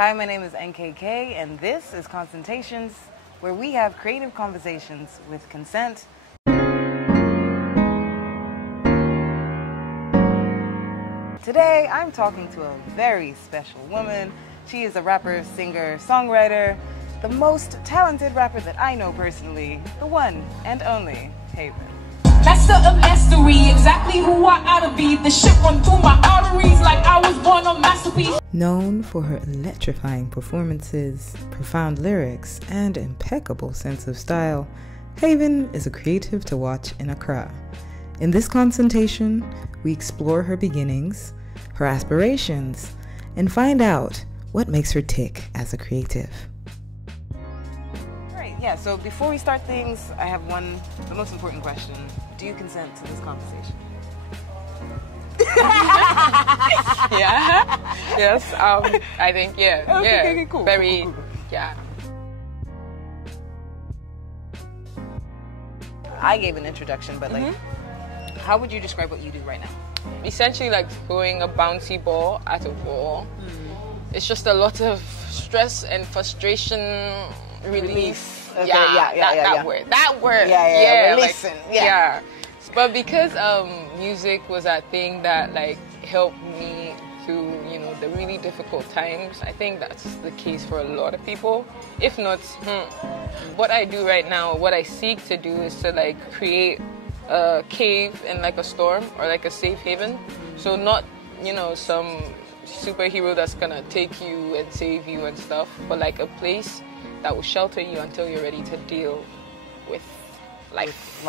Hi, my name is NKK, and this is Consentation, where we have creative conversations with consent. Today, I'm talking to a very special woman. She is a rapper, singer, songwriter, the most talented rapper that I know personally, the one and only Haeven. Master of mastery, exactly who I ought to be. The shit run through my arteries like I was born on masterpiece. Known for her electrifying performances, profound lyrics, and impeccable sense of style, Haeven is a creative to watch in Accra. In this consultation, we explore her beginnings, her aspirations, and find out what makes her tick as a creative. Yeah, so before we start things, I have the most important question. Do you consent to this conversation? Yeah. Yes. I think Okay, cool. Very. Cool. Yeah. I gave an introduction, but like, how would you describe what you do right now? Essentially, like throwing a bouncy ball at a wall. It's just a lot of stress and frustration release. Okay, that word. Releasing. Yeah. But because music was that thing that like helped me through, the really difficult times, I think that's the case for a lot of people. If not, what I do right now, what I seek to do is to like create a cave in like a storm or like a safe haven. So not, some superhero that's gonna take you and save you and stuff, but like a place that will shelter you until you're ready to deal with life.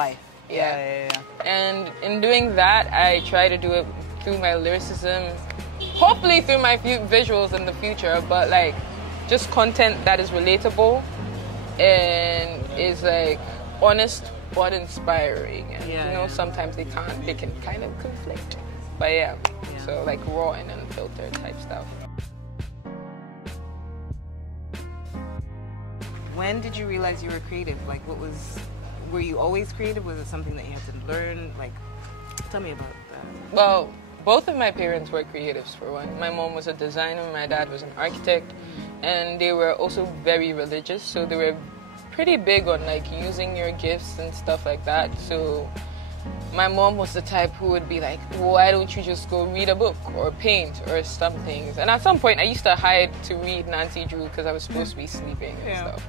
Yeah. And in doing that, I try to do it through my lyricism, hopefully through my visuals in the future, but like just content that is relatable and is like honest but inspiring. And, sometimes they can kind of conflict. But yeah, so like raw and unfiltered type stuff. When did you realize you were creative? Like, were you always creative? Was it something that you had to learn? Like, tell me about that. Well, both of my parents were creatives for one. My mom was a designer, my dad was an architect, and they were also very religious, so they were pretty big on like using your gifts and stuff like that. So my mom was the type who would be like, why don't you just go read a book or paint or some things? And at some point I used to hide to read Nancy Drew because I was supposed to be sleeping and stuff.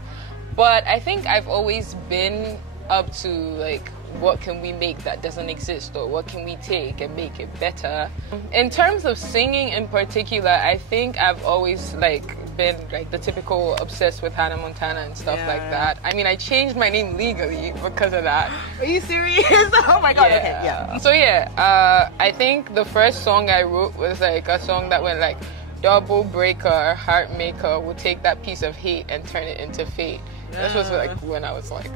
But I think I've always been up to like, what can we make that doesn't exist, or what can we take and make it better? In terms of singing in particular, I think I've always like been like the typical obsessed with Hannah Montana and stuff like that. I mean, I changed my name legally because of that. Are you serious? Oh my god. Yeah. So I think the first song I wrote was like a song that went like, double breaker, heart maker will take that piece of hate and turn it into fate. This was like when I was like,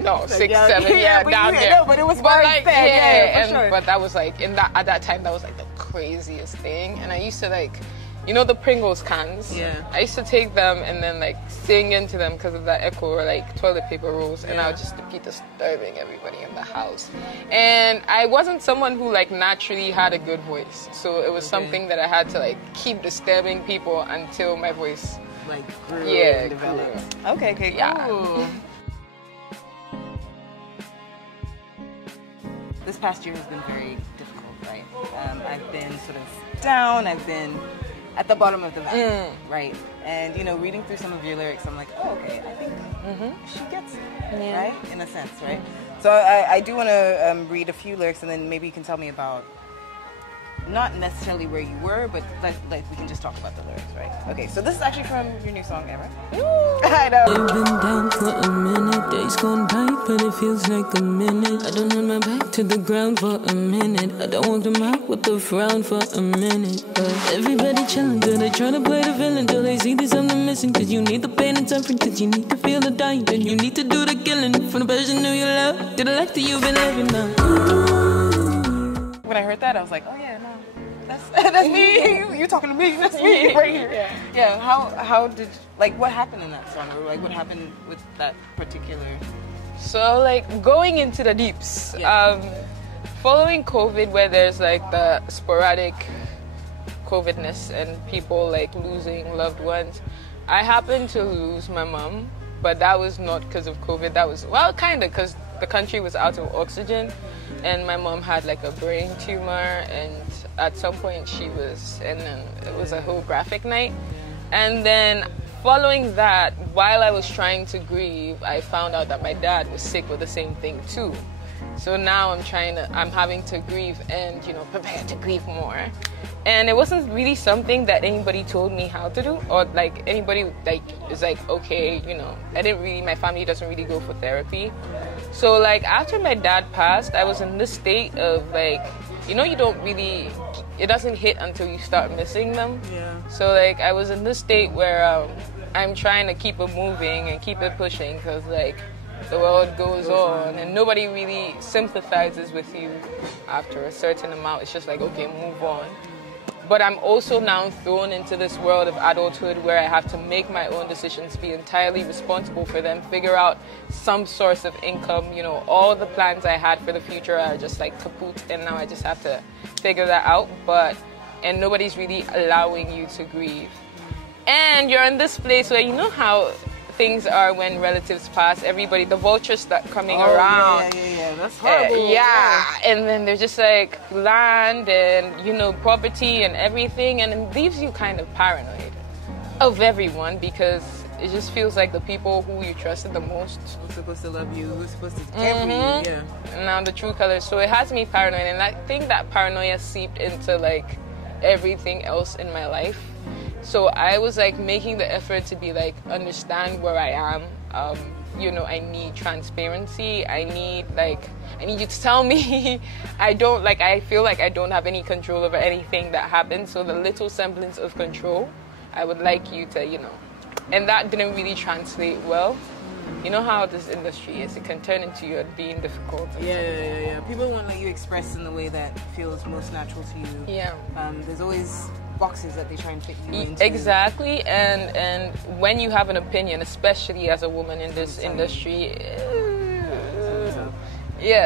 no, 6, 7, down there. No, but it was very sad. But that was like at that time that was like the craziest thing. And I used to like, the Pringles cans. Yeah. I used to take them and then like sing into them because of the echo, or like toilet paper rolls, and I would just be disturbing everybody in the house. And I wasn't someone who like naturally had a good voice, so it was something that I had to like keep disturbing people until my voice like grew and developed. Okay, cool. Yeah. This past year has been very difficult, right? I've been sort of down. I've been at the bottom of the valley, right? And reading through some of your lyrics, I'm like, oh, okay, I think she gets it, right? In a sense, right? So I do want to read a few lyrics, and then maybe you can tell me about not necessarily where you were, but like we can just talk about the lyrics, right? Okay, so this is actually from your new song, right? I know. I've been down for a minute, days gone by, but it feels like a minute. I don't have my back to the ground for a minute. I don't walk them out with a frown for a minute. But everybody chilling, till they try to play the villain, till they see there's something missing. Cause you need the pain and suffering, cause you need to feel the dying. Then you need to do the killing from the person who you love to the life that you've been living now. When I heard that, I was like, oh yeah, no. That's me. You're talking to me. That's me right here. Yeah. How did what happened in that song, or like what happened with that particular? So like going into the deeps. Following COVID, where there's like the sporadic COVIDness and people like losing loved ones. I happened to lose my mom, but that was not because of COVID. That was, well, kind of, because the country was out of oxygen, and my mom had like a brain tumor, and at some point she was, and then it was a whole graphic night. And then following that, while I was trying to grieve, I found out that my dad was sick with the same thing too. So now I'm having to grieve and, you know, prepare to grieve more. And it wasn't really something that anybody told me how to do, or like anybody like is like, okay, you know, my family doesn't really go for therapy. So like after my dad passed, I was in this state of like, you know, it doesn't hit until you start missing them. Yeah. So like I was in this state where I'm trying to keep it moving and keep it pushing, because like the world goes on and nobody really sympathizes with you after a certain amount. It's just like, okay, move on. But I'm also now thrown into this world of adulthood where I have to make my own decisions, be entirely responsible for them, figure out some source of income. You know, all the plans I had for the future are just like kaput, and now I just have to figure that out. And nobody's really allowing you to grieve. And you're in this place where, you know how things are when relatives pass, everybody, the vultures start coming around. Yeah, that's horrible. And then there's just like land and, you know, property and everything, and it leaves you kind of paranoid of everyone, because it just feels like the people who you trusted the most, Who's supposed to love you, who's supposed to care for you, and now the true colors. So it has me paranoid, and I think that paranoia seeped into like everything else in my life. So I was like making the effort to be like, understand where I am. You know, I need transparency. I need you to tell me I feel like I don't have any control over anything that happens. So the little semblance of control, I would like you to, you know, and that didn't really translate well. You know how this industry is, it can turn into you being difficult. Yeah. People won't let you express in the way that feels most natural to you. Yeah. There's always boxes that they try and fit you into. Exactly, and when you have an opinion, especially as a woman in this industry,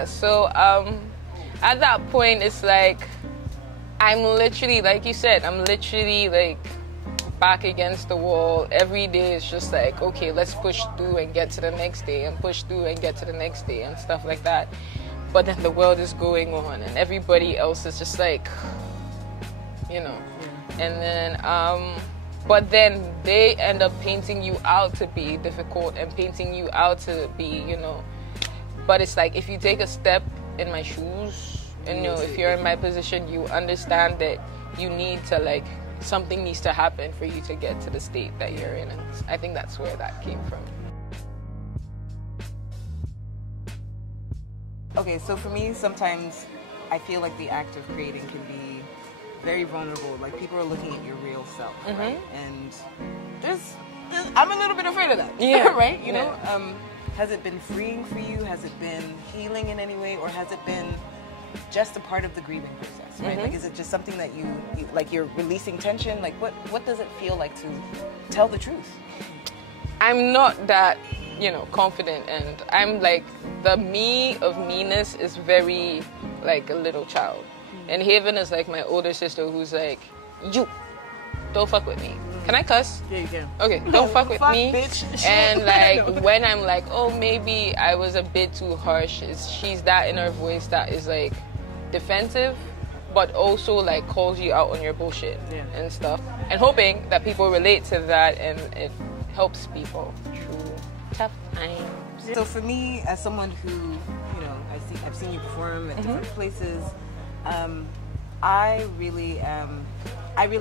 so at that point it's like I'm literally, like you said, like back against the wall. Every day is just like, okay, let's push through and get to the next day, and push through and get to the next day, and stuff like that. But then the world is going on, and everybody else is just like, you know. And then, but then they end up painting you out to be difficult and painting you out to be, you know. But it's like, if you take a step in my shoes, and, you know, if you're in my position, you understand that you need to, like, something needs to happen for you to get to the state that you're in. And I think that's where that came from. Okay, so for me, sometimes I feel like the act of creating can be very vulnerable. Like, people are looking at your real self, right? And I'm a little bit afraid of that, right? You know, has it been freeing for you? Has it been healing in any way, or has it been just a part of the grieving process, right? Like, is it just something that you like, you're releasing tension? Like, what does it feel like to tell the truth? I'm not that, you know, confident, and I'm like, the me of meanness is very like a little child. And Haeven is like my older sister, who's like, you, don't fuck with me. Can I cuss? Yeah, you can. Okay, don't fuck with me. Bitch. And like, when I'm like, oh, maybe I was a bit too harsh, she's that in her voice that is like defensive, but also like calls you out on your bullshit and stuff. And hoping that people relate to that and it helps people through tough times. So for me, as someone who, you know, I've seen you perform at different places, I really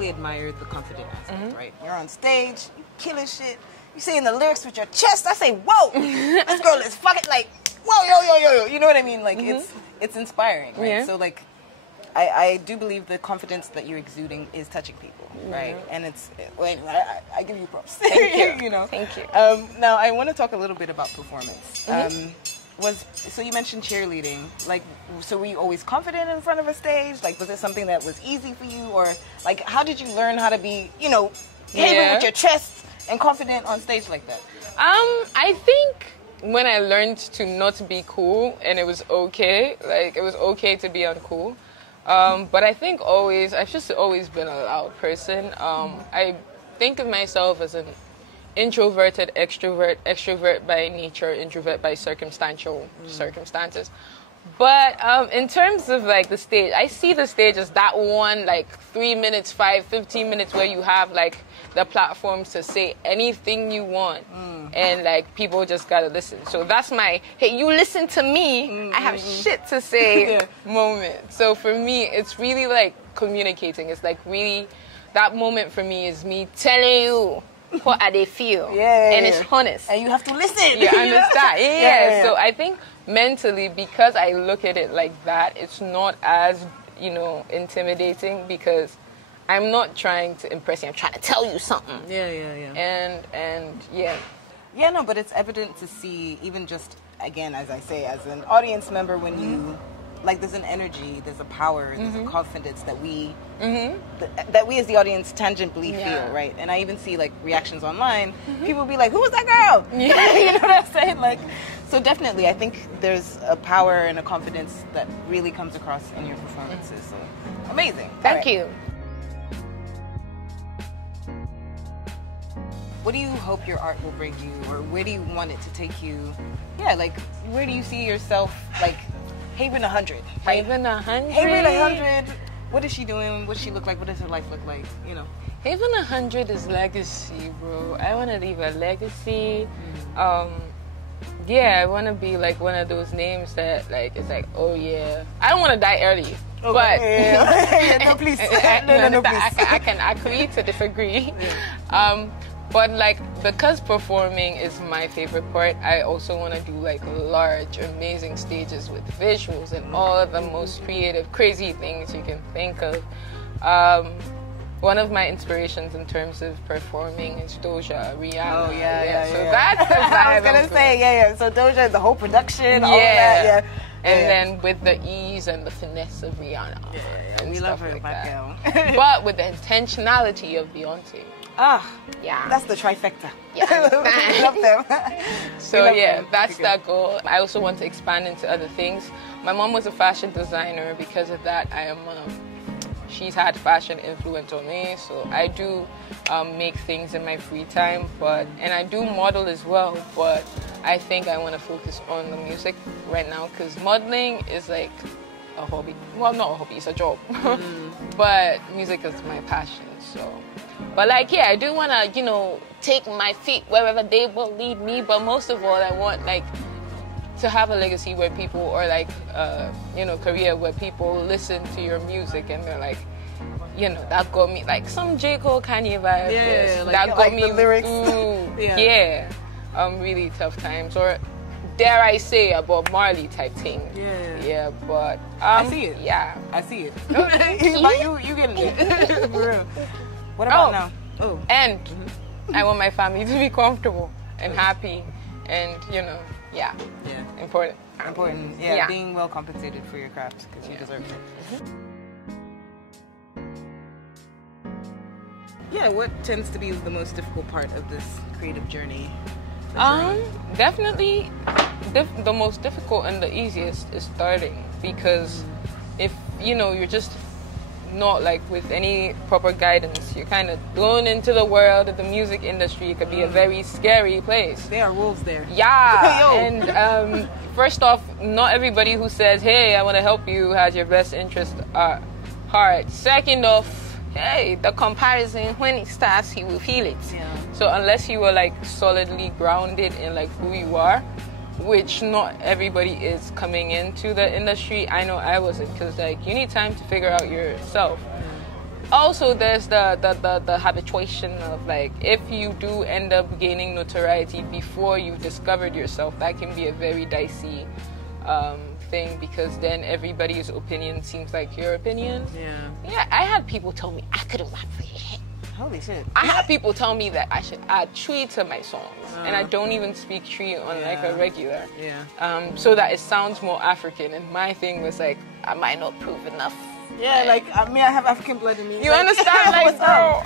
admire the confident aspect, right? You're on stage, you killing shit, you saying the lyrics with your chest. I say, whoa, this girl is fucking like, whoa, yo. You know what I mean? Like, it's inspiring, right? Yeah. So like, I do believe the confidence that you're exuding is touching people, right? And I give you props. Thank you. You know. Thank you. Now I want to talk a little bit about performance. So you mentioned cheerleading. Like, so were you always confident in front of a stage? Like, was it something that was easy for you, or like, how did you learn how to be, you know, Haeven with your chest and confident on stage like that? I think when I learned to not be cool, and it was okay, like, it was okay to be uncool, But I think I've just always been a loud person. I think of myself as an introverted extrovert by nature, introvert by circumstances. But in terms of like the stage, I see the stage as that one like 3 minutes, 15 minutes where you have like the platforms to say anything you want, and like people just gotta listen. So that's my hey, you listen to me, I have shit to say moment. So for me, it's really like communicating. It's like really that moment for me is me telling you what they feel, and it's honest, and you have to listen. You understand? Yeah. So I think mentally, because I look at it like that, it's not as intimidating because I'm not trying to impress you. I'm trying to tell you something. And yeah, no, but it's evident to see, even just again, as I say, as an audience member, when you like, there's an energy, there's a power, there's a confidence that we that we as the audience tangibly feel, right? And I even see like reactions online. People be like, "Who was that girl?" You know what I'm saying? Like, so definitely, I think there's a power and a confidence that really comes across in your performances. So amazing. Thank you. What do you hope your art will bring you, or where do you want it to take you? Yeah, like, where do you see yourself, like, Haeven 100? Right? Haeven 100? Haeven 100. What is she doing? What does she look like? What does her life look like? You know? Haeven 100 is legacy, bro. I want to leave a legacy. Yeah, I want to be, like, one of those names that, like, it's like, oh, yeah. I don't want to die early. Oh, but no, please. No, please. I can agree to disagree. But like, because performing is my favorite part, I also want to do like large, amazing stages with visuals and all of the most creative, crazy things you can think of. One of my inspirations in terms of performing is Doja, Rihanna. Oh, yeah. So that's the vibe. I was going to say, So Doja, the whole production, all of that, And then with the ease and the finesse of Rihanna. And we love her, like my girl. But with the intentionality of Beyonce. That's the trifecta. Yeah, we love them. So that's that goal. I also want to expand into other things. My mom was a fashion designer. Because of that, I am. She's had fashion influence on me. So I do make things in my free time, and I do model as well. But I think I want to focus on the music right now because modeling is like a hobby. Well, not a hobby, it's a job. But music is my passion. So. But like, I do want to, take my feet wherever they will lead me. But most of all, I want like to have a legacy where people, or like, career where people listen to your music and they're like, that got me, like some J. Cole, Kanye vibe. Yeah, that got like me the lyrics. Really tough times, or dare I say a Bob Marley type thing. Yeah, but I see it. Yeah, I see it. But you getting it for real. What about now? And I want my family to be comfortable and happy, and important. Yeah, being well compensated for your craft because you deserve it. Yeah, what tends to be the most difficult part of this creative journey? Definitely the most difficult and the easiest is starting, because if you're just not like with any proper guidance, you're kind of thrown into the world of the music industry. It could be a very scary place. There are wolves there. And first off, not everybody who says, hey, I want to help you has your best interest at heart. Second off, hey, the comparison, when it starts, he will feel it. So unless you were like solidly grounded in like who you are, which not everybody is coming into the industry. I know I wasn't, because like you need time to figure out yourself. Also, there's the habituation of like, if you do end up gaining notoriety before you've discovered yourself, that can be a very dicey thing, because then everybody's opinion seems like your opinion. Yeah, I had people tell me I couldn't rap for your head. Holy shit. I had people tell me that I should add tree to my songs, and I don't even speak tree on like a regular. So that it sounds more African, and my thing was like, I might not prove enough. Like, I have African blood in me. You understand? Like, bro.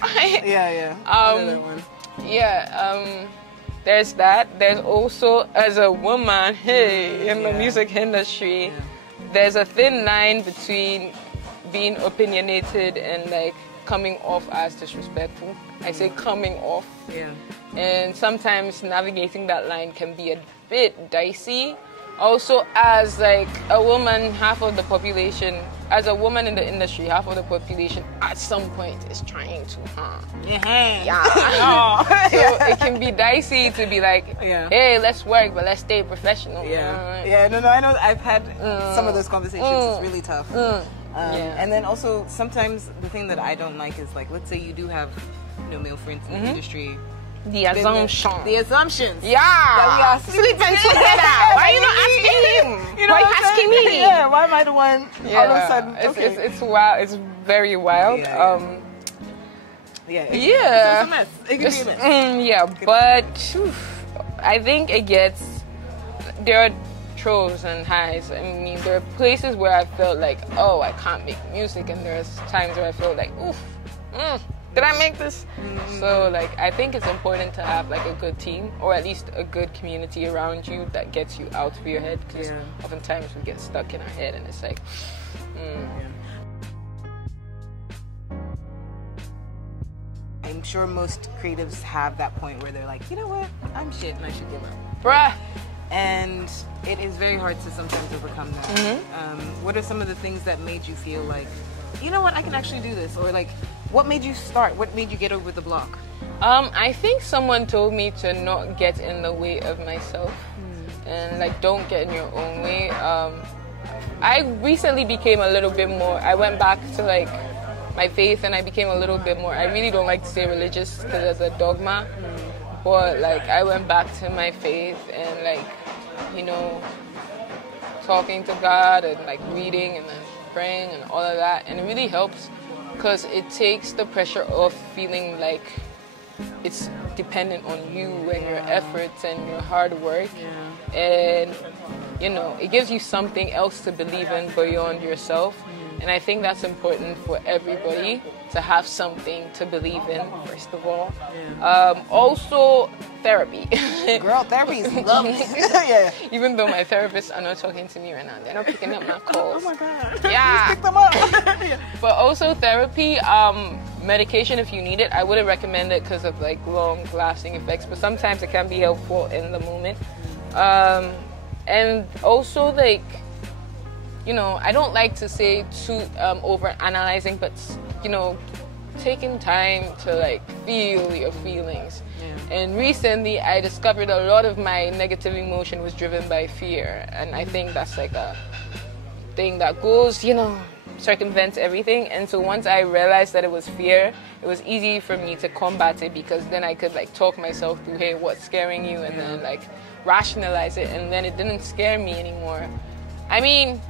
There's that. There's also, as a woman, in the music industry, there's a thin line between being opinionated and like coming off as disrespectful. I say coming off. Yeah. And sometimes navigating that line can be a bit dicey. Also, as like a woman, half of the population, as a woman in the industry, half of the population at some point is trying to harm. Yeah. So it can be dicey to be like, hey, let's work, but let's stay professional. Yeah, no, I know I've had some of those conversations. It's really tough. And then also, sometimes the thing that I don't like is like, let's say you do have, you know, male friends in the industry. The assumptions. Yeah. That we are sleeping together. Why are you not asking him? You know, why are you asking me? Yeah, why am I the one all of a sudden? It's wild. It's very wild. It's a mess. It can be a mess. But I think there are lows and highs. I mean, there are places where I felt like, oh, I can't make music, and there's times where I felt like, oof, did I make this? So like, I think it's important to have like a good team, or at least a good community around you that gets you out of your head, because oftentimes we get stuck in our head and it's like, I'm sure most creatives have that point where they're like, you know what, I'm shit and I should give up. Bruh. And it is very hard to sometimes overcome that. What are some of the things that made you feel like, you know what, I can actually do this? Or like, what made you start? What made you get over the block? I think someone told me to not get in the way of myself, and like, don't get in your own way. I recently became a little bit more, I went back to like my faith, and I became a little bit more, I really don't like to say religious because there's a dogma, but like, I went back to my faith and like, you know, talking to God and like reading and then praying and all of that, and it really helps because it takes the pressure off feeling like it's dependent on you and your efforts and your hard work, and you know, it gives you something else to believe in beyond yourself. And I think that's important for everybody, to have something to believe in, first of all. Also, therapy. Girl, therapy is lovely. Even though my therapists are not talking to me right now, they're not picking up my calls. Oh my God. Yeah. Pick them up. But also therapy, medication if you need it. I wouldn't recommend it because of like long-lasting effects, but sometimes it can be helpful in the moment. And also like, you know, I don't like to say too over-analyzing, but, you know, taking time to, like, feel your feelings. And recently, I discovered a lot of my negative emotion was driven by fear. And I think that's, like, a thing that goes, you know, circumvents everything. And so once I realized that it was fear, it was easy for me to combat it, because then I could, like, talk myself through, hey, what's scaring you? And then, like, rationalize it. And then it didn't scare me anymore. I mean,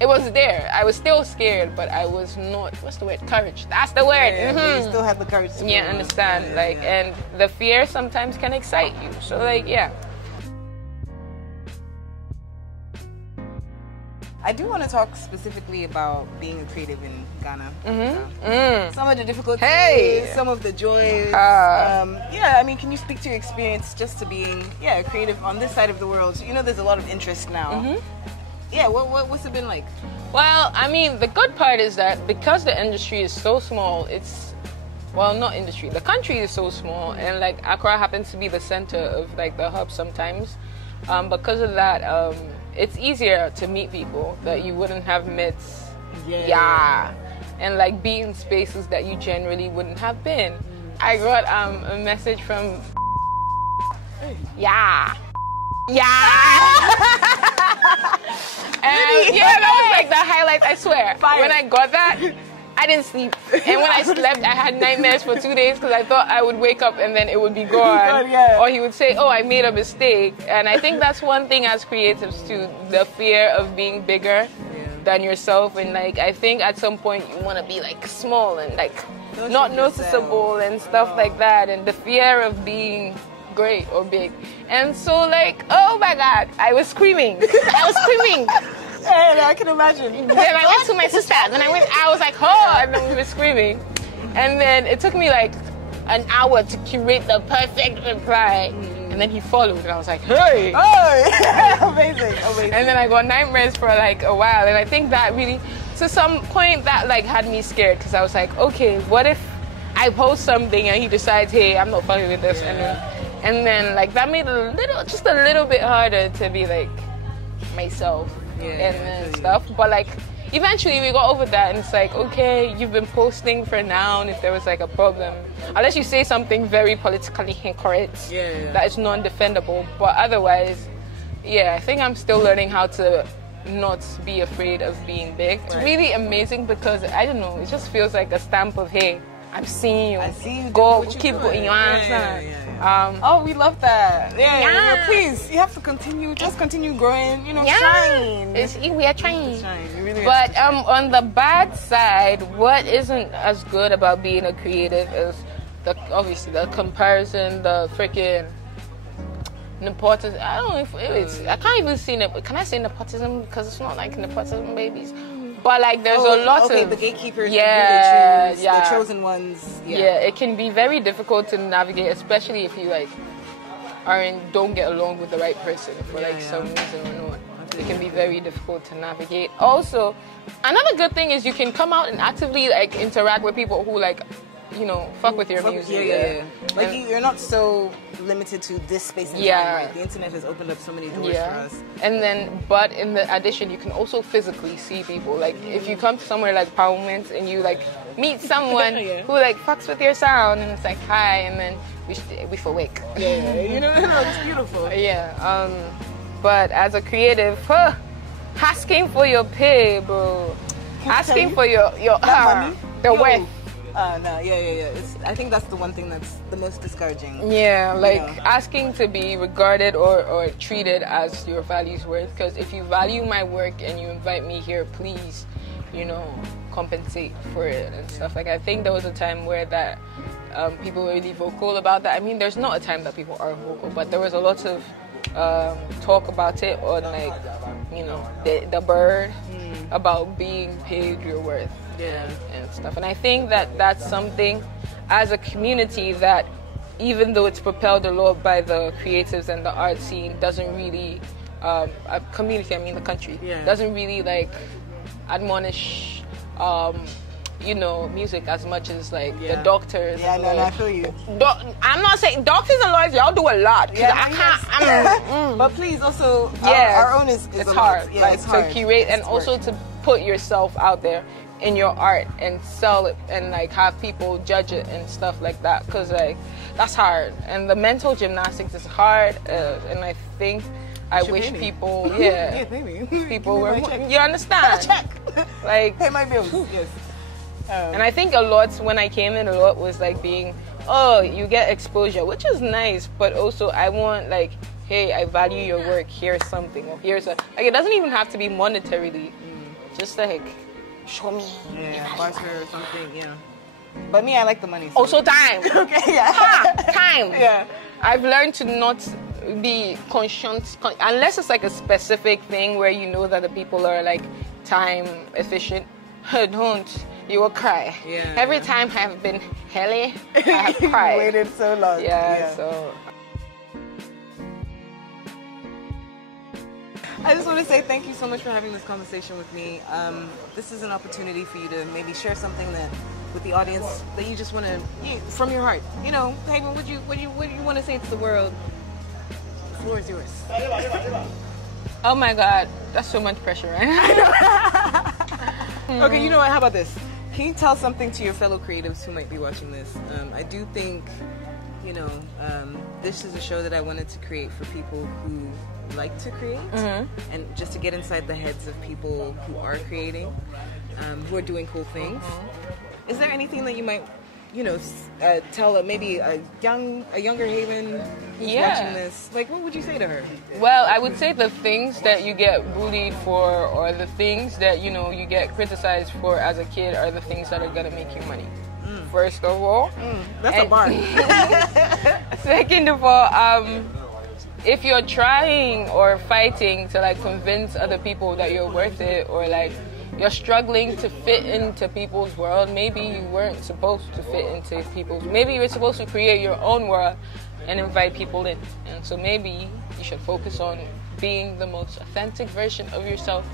it was there. I was still scared, but I was not, what's the word? Courage. That's the word. You still had the courage to understand. And the fear sometimes can excite you. So, like, I do want to talk specifically about being a creative in Ghana. Some of the difficulties, some of the joys. I mean, can you speak to your experience just to being, a creative on this side of the world? You know, there's a lot of interest now. What's it been like? Well, I mean, the good part is that because the industry is so small, the country is so small, and like Accra happens to be the center of like the hub sometimes. Because of that, it's easier to meet people that you wouldn't have met. And like be in spaces that you generally wouldn't have been. I got a message from and that was like the highlight, I swear. When I got that, I didn't sleep. And when I slept, I had nightmares for 2 days because I thought I would wake up and then it would be gone. Or he would say, oh, I made a mistake. And I think that's one thing as creatives too, the fear of being bigger than yourself. And like, I think at some point you want to be like small and like not noticeable and stuff like that. And the fear of being great or big. And so like, oh my God, I was screaming. I can imagine. Then I went to my sister. Then I was like, oh, and then we were screaming. And then it took me like an hour to curate the perfect reply. And then he followed, and I was like, hey! Oh, amazing. And then I got nightmares for like a while. And I think that really, to some point that like had me scared because I was like, okay, what if I post something and he decides, hey, I'm not fucking with this, and then like that made it just a little bit harder to be like myself and stuff. But like eventually we got over that, and it's like, okay, you've been posting for now, and if there was like a problem, unless you say something very politically incorrect that is non-defendable, but otherwise, I think I'm still learning how to not be afraid of being big. It's really amazing because I don't know, it just feels like a stamp of, hey, I'm seeing you. I see you. Go keep putting your answer. Oh, we love that. Yeah. Please, you have to continue. Just continue growing. You know, shine. We are trying. Really but on the bad side, what isn't as good about being a creative is obviously the comparison, the freaking nepotism. I don't know if it's. I can't even see it. Can I say nepotism? Because it's not like nepotism babies. But like there's a lot of the gatekeepers, the chosen ones. It can be very difficult to navigate, especially if you like don't get along with the right person for some reason or not. It can be very difficult to navigate. Also, another good thing is you can come out and actively like interact with people who like, you know, fuck with your music. Like you're not so limited to this space and time, right? The internet has opened up so many doors for us. And then, but in the addition, you can also physically see people. Like if you come to somewhere like Parliament and you like meet someone who like fucks with your sound, and it's like hi, and then we for wake. You know, it's beautiful. But as a creative, asking for your pay, bro, asking for your money, the worth. I think that's the one thing that's the most discouraging. Asking to be regarded or treated as your value's worth. Because if you value my work and you invite me here, please, you know, compensate for it and stuff. Like I think there was a time where that people were really vocal about that. I mean, there's not a time that people are vocal, but there was a lot of talk about it on like, you know, the bird about being paid your worth. And stuff. And I think that that's something as a community that even though it's propelled a lot by the creatives and the art scene, doesn't really a community, I mean the country, doesn't really like admonish you know, music as much as like the doctors. I feel you. I'm not saying doctors and lawyers, y'all do a lot. I can't. But please also, our own is it's a hard. lot. Like it's to hard. curate and also to put yourself out there in your art and sell it and like have people judge it and stuff like that, because like that's hard and the mental gymnastics is hard, and I think I wish people people were more, you understand, like pay my bills. And I think a lot when I came in, a lot was like being, you get exposure, which is nice, but also I want like, hey, I value your work, here's something, or here's a, like it doesn't even have to be monetarily, just like show me, barter or something, But me, I like the money. So. Also time. Time. I've learned to not be conscious, unless it's like a specific thing where you know that the people are like time efficient. Don't. You will cry. Every time I have been helly, I have cried. You waited so long. So. I just want to say thank you so much for having this conversation with me. This is an opportunity for you to maybe share something that with the audience that you just want to, from your heart. You know, Haeven, what do you want to say to the world? The floor is yours. Oh my God, that's so much pressure, right? Okay, you know what? How about this? Can you tell something to your fellow creatives who might be watching this? I do think, you know, this is a show that I wanted to create for people who like to create, and just to get inside the heads of people who are creating, who are doing cool things. Is there anything that you might, you know, tell maybe a younger Haeven who's watching this? Like, what would you say to her? Well, I would say the things that you get bullied for, or the things that, you know, you get criticized for as a kid, are the things that are gonna make you money. First of all, that's a bar. Second of all, if you're trying or fighting to like convince other people that you're worth it, or like you're struggling to fit into people's world, maybe you weren't supposed to fit into people's, maybe you were supposed to create your own world and invite people in. And so maybe you should focus on being the most authentic version of yourself,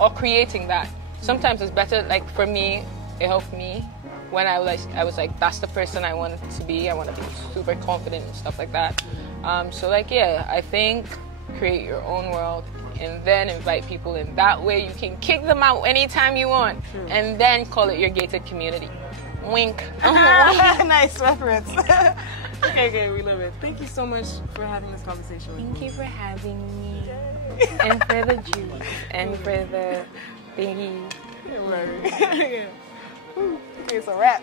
or creating that, sometimes it's better, like for me, it helped me when I was like, that's the person I wanted to be. I want to be super confident and stuff like that. So like, yeah, I think create your own world and then invite people in. That way you can kick them out anytime you want. True. And then call it your gated community. Wink. Nice reference. Okay, we love it. Thank you so much for having this conversation with me. Thank you for having me. And for the juice. And for the thingy. Yeah. Okay, so wrap.